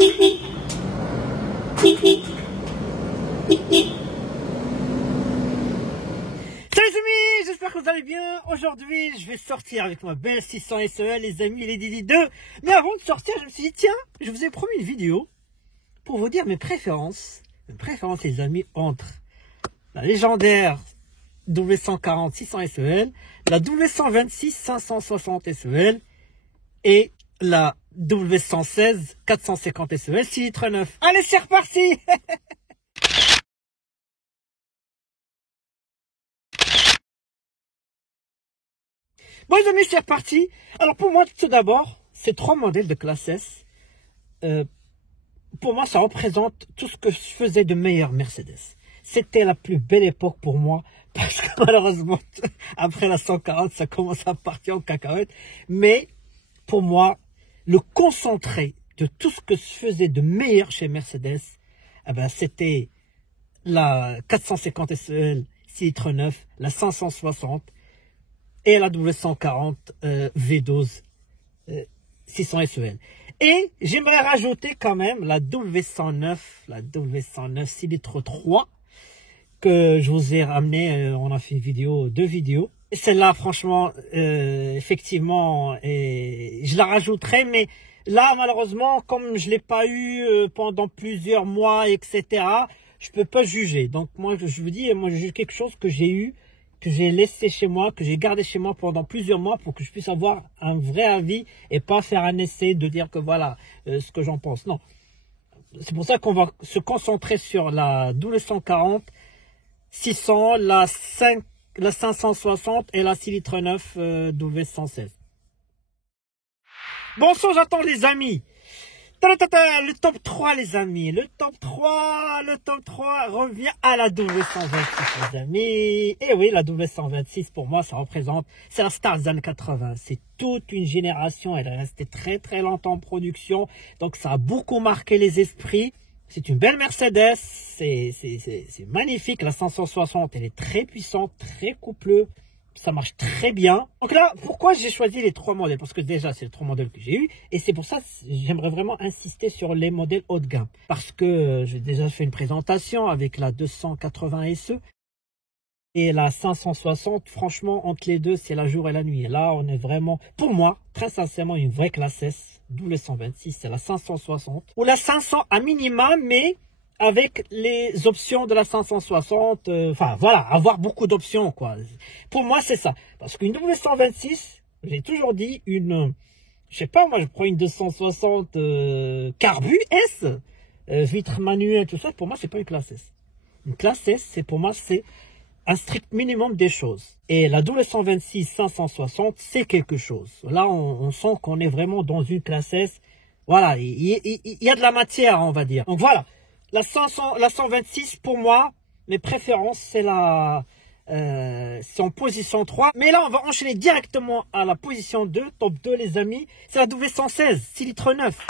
Salut les amis, j'espère que vous allez bien. Aujourd'hui, je vais sortir avec ma belle 600 SEL, les amis, les Didi 2. Mais avant de sortir, je me suis dit, tiens, je vous ai promis une vidéo pour vous dire mes préférences. Mes préférences, les amis, entre la légendaire W140 600 SEL, la W126 560 SEL et la W116 450 SEL 6 litres 9. Allez, c'est reparti. Bon les amis, c'est reparti. Alors pour moi, tout d'abord, ces trois modèles de classe S, pour moi, ça représente tout ce que je faisais de meilleur Mercedes. C'était la plus belle époque pour moi, parce que malheureusement, après la 140, ça commence à partir en cacahuète. Mais pour moi, le concentré de tout ce que je faisais de meilleur chez Mercedes, eh ben, c'était la 450 SEL 6 litres 9, la 560, et la W140 V12 600 SEL. Et j'aimerais rajouter quand même la W109 6 litres 3 que je vous ai ramené. On a fait une vidéo, deux vidéos. Celle-là, franchement, effectivement, je la rajouterai, mais là, malheureusement, comme je l'ai pas eu pendant plusieurs mois, etc., je peux pas juger. Donc moi, je vous dis, moi, je juge quelque chose que j'ai eu, que j'ai laissé chez moi, que j'ai gardé chez moi pendant plusieurs mois pour que je puisse avoir un vrai avis et pas faire un essai de dire que voilà ce que j'en pense. Non. C'est pour ça qu'on va se concentrer sur la W140, 600, la 560 et la 6 litres 9 W116. Bon sang, j'attends les amis. Le top 3 les amis, le top 3 revient à la W126 les amis. Et oui, la W126 pour moi ça représente, c'est la star des années 80. C'est toute une génération, elle est restée très très longtemps en production. Donc ça a beaucoup marqué les esprits. C'est une belle Mercedes, c'est magnifique. La 560 elle est très puissante, très coupleux. Ça marche très bien. Donc là, pourquoi j'ai choisi les trois modèles? Parce que déjà, c'est les trois modèles que j'ai eu. Et c'est pour ça que j'aimerais vraiment insister sur les modèles haut de gamme. Parce que j'ai déjà fait une présentation avec la 280 SE. Et la 560, franchement, entre les deux, c'est la jour et la nuit. Et là, on est vraiment, pour moi, très sincèrement, une vraie classe S. D'où le 126, c'est la 560. Ou la 500 à minima, mais avec les options de la 560, enfin voilà, avoir beaucoup d'options quoi. Pour moi c'est ça, parce qu'une W126, j'ai toujours dit une, je sais pas moi, je prends une 260 carbu S, vitre manuelle, tout ça, pour moi c'est pas une classe S. Une classe S, c'est pour moi c'est un strict minimum des choses. Et la W126 560, c'est quelque chose. Là on sent qu'on est vraiment dans une classe S. Voilà, il y a de la matière on va dire. Donc voilà. La 126, pour moi, mes préférences, c'est en position 3. Mais là, on va enchaîner directement à la position 2, top 2, les amis. C'est la W116, 6 litres 9.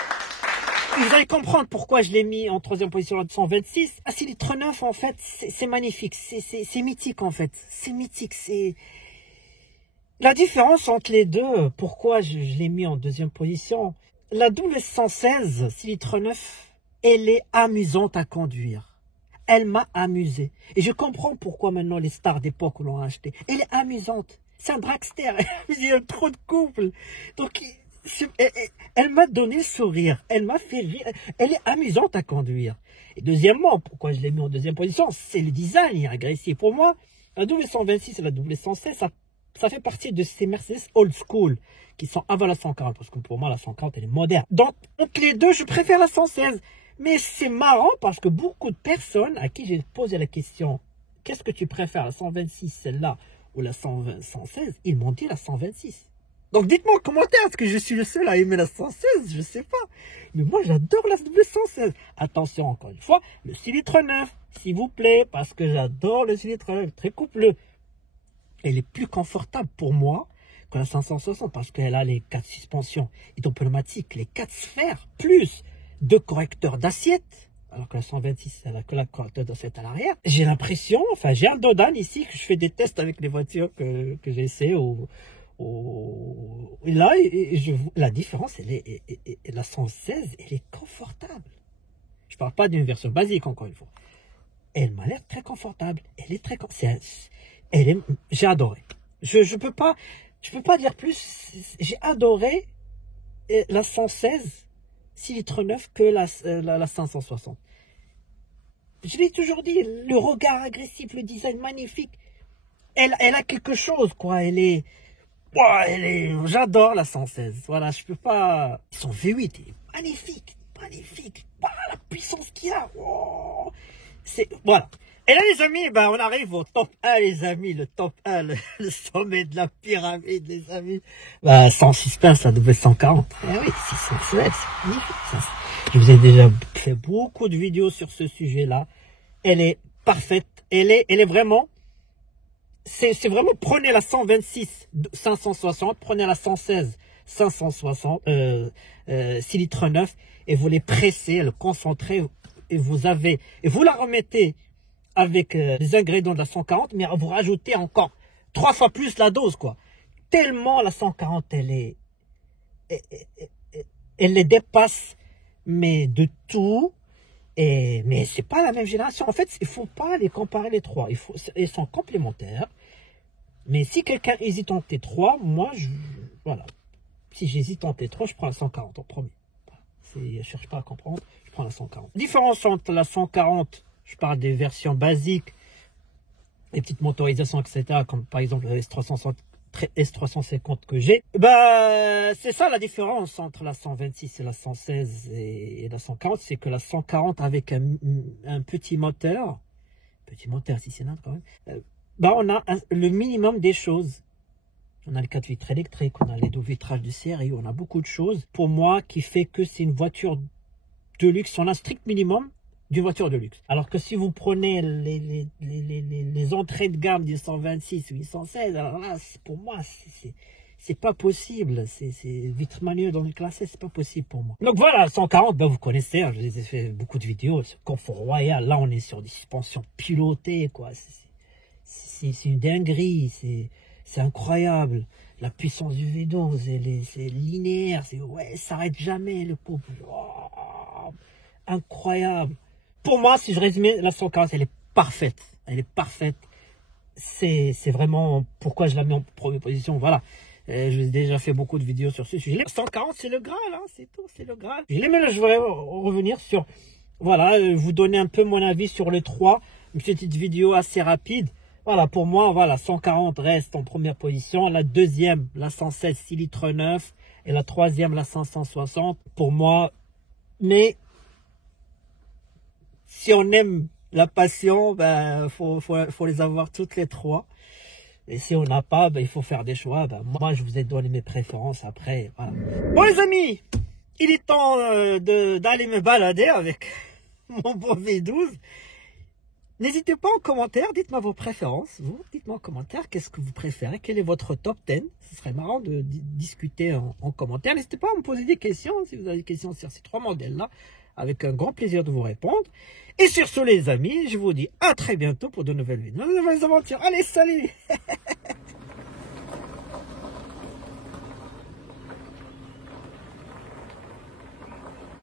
Vous allez comprendre pourquoi je l'ai mis en troisième position, la 126. À 6 litres 9, en fait, c'est magnifique. C'est mythique, en fait. C'est mythique. C'est la différence entre les deux. Pourquoi je l'ai mis en deuxième position? La W116, 6 litres 9, elle est amusante à conduire. Elle m'a amusé. Et je comprends pourquoi maintenant les stars d'époque l'ont acheté. Elle est amusante. C'est un dragster. Il y a trop de couples. Donc, elle m'a donné le sourire. Elle m'a fait rire. Elle est amusante à conduire. Et deuxièmement, pourquoi je l'ai mis en deuxième position? C'est le design, il est agressif. Pour moi, la W126 et la W116, ça fait partie de ces Mercedes old school qui sont avant la 140. Parce que pour moi, la 140, elle est moderne. Donc, entre les deux, je préfère la 116. Mais c'est marrant parce que beaucoup de personnes à qui j'ai posé la question, qu'est-ce que tu préfères, la 126, celle-là, ou la 116, ils m'ont dit la 126. Donc dites-moi en commentaire, est-ce que je suis le seul à aimer la 116? Je sais pas. Mais moi, j'adore la 116. Attention, encore une fois, le 6 litres 9, s'il vous plaît, parce que j'adore le 6 litres 9, très coupleux. Elle est plus confortable pour moi que la 560 parce qu'elle a les 4 suspensions hydropneumatiques, les 4 sphères, plus 2 correcteurs d'assiette, alors que la 126, elle a que la correcteur d'assiette à l'arrière. J'ai l'impression, enfin j'ai un dodan ici, que je fais des tests avec les voitures que j'ai essayé au Et là, la différence, la 116, elle est confortable. Je parle pas d'une version basique, encore une fois. Elle m'a l'air très confortable. Elle est très... j'ai adoré. Je peux pas dire plus. J'ai adoré la 116 6 litres 9 que la 560. Je l'ai toujours dit, le regard agressif, le design magnifique. Elle a quelque chose, quoi. J'adore la 116. Voilà, je peux pas... Son V8 est magnifique, magnifique. La puissance qu'il a. Oh, voilà. Et là, les amis, on arrive au top 1, les amis. Le top 1, le sommet de la pyramide, les amis. Sans suspense, la W140. Eh oui, c'est sensuel, c'est magnifique. Je vous ai déjà fait beaucoup de vidéos sur ce sujet-là. Elle est parfaite. Elle est vraiment... C'est vraiment, prenez la 126 560, prenez la 116 560, 6 litres 9, et vous les pressez, le concentrez, et vous la remettez avec les ingrédients de la 140, mais vous rajoutez encore 3 fois plus la dose, quoi. Tellement la 140, elle les dépasse, mais de tout. Mais c'est pas la même génération. En fait, il faut pas les comparer les trois. Ils sont complémentaires. Mais si quelqu'un hésite entre les trois, moi, voilà. Si j'hésite entre les trois, je prends la 140 en premier. Je ne cherche pas à comprendre, je prends la 140. Différence entre la 140, je parle des versions basiques, les petites motorisations, etc., comme par exemple la S350 que j'ai. C'est ça la différence entre la 126 et la 116 et la 140, c'est que la 140 avec un petit moteur, si c'est quand même, on a le minimum des choses. On a le 4 vitres électriques, on a les 2 vitrages de série, on a beaucoup de choses. Pour moi, qui fait que c'est une voiture de luxe, on a un strict minimum d'une voiture de luxe. Alors que si vous prenez les entrées de gamme des 126 ou 816, alors là, pour moi, c'est pas possible. C'est vitre manuelle dans le classé, c'est pas possible pour moi. Donc voilà, 140, vous connaissez, hein, je vous ai fait beaucoup de vidéos, ce confort royal. Là, on est sur des suspensions pilotées, quoi. C'est une dinguerie, c'est incroyable. La puissance du V12, c'est linéaire, ça s'arrête jamais, le couple. Oh, incroyable. Pour moi, si je résumais, la 140, elle est parfaite. Elle est parfaite. C'est vraiment pourquoi je la mets en première position. Voilà. J'ai déjà fait beaucoup de vidéos sur ce sujet. La 140, c'est le Graal, hein, c'est tout, c'est le Graal. Mais là, je voudrais revenir sur, voilà, vous donner un peu mon avis sur les trois. Une petite vidéo assez rapide. Voilà, pour moi, voilà, 140 reste en première position. La deuxième, la 116 6 litres 9. Et la troisième, la 560. Pour moi, mais si on aime la passion, faut les avoir toutes les trois. Et si on n'a pas, il faut faire des choix. Moi, je vous ai donné mes préférences après. Voilà. Bon, les amis, il est temps d'aller me balader avec mon beau V12. N'hésitez pas en commentaire, dites-moi vos préférences. Dites-moi en commentaire qu'est-ce que vous préférez, quel est votre top 10. Ce serait marrant de discuter en commentaire. N'hésitez pas à me poser des questions si vous avez des questions sur ces trois modèles-là. Avec un grand plaisir de vous répondre. Et sur ce, les amis, je vous dis à très bientôt pour de nouvelles vidéos, de nouvelles aventures. Allez, salut!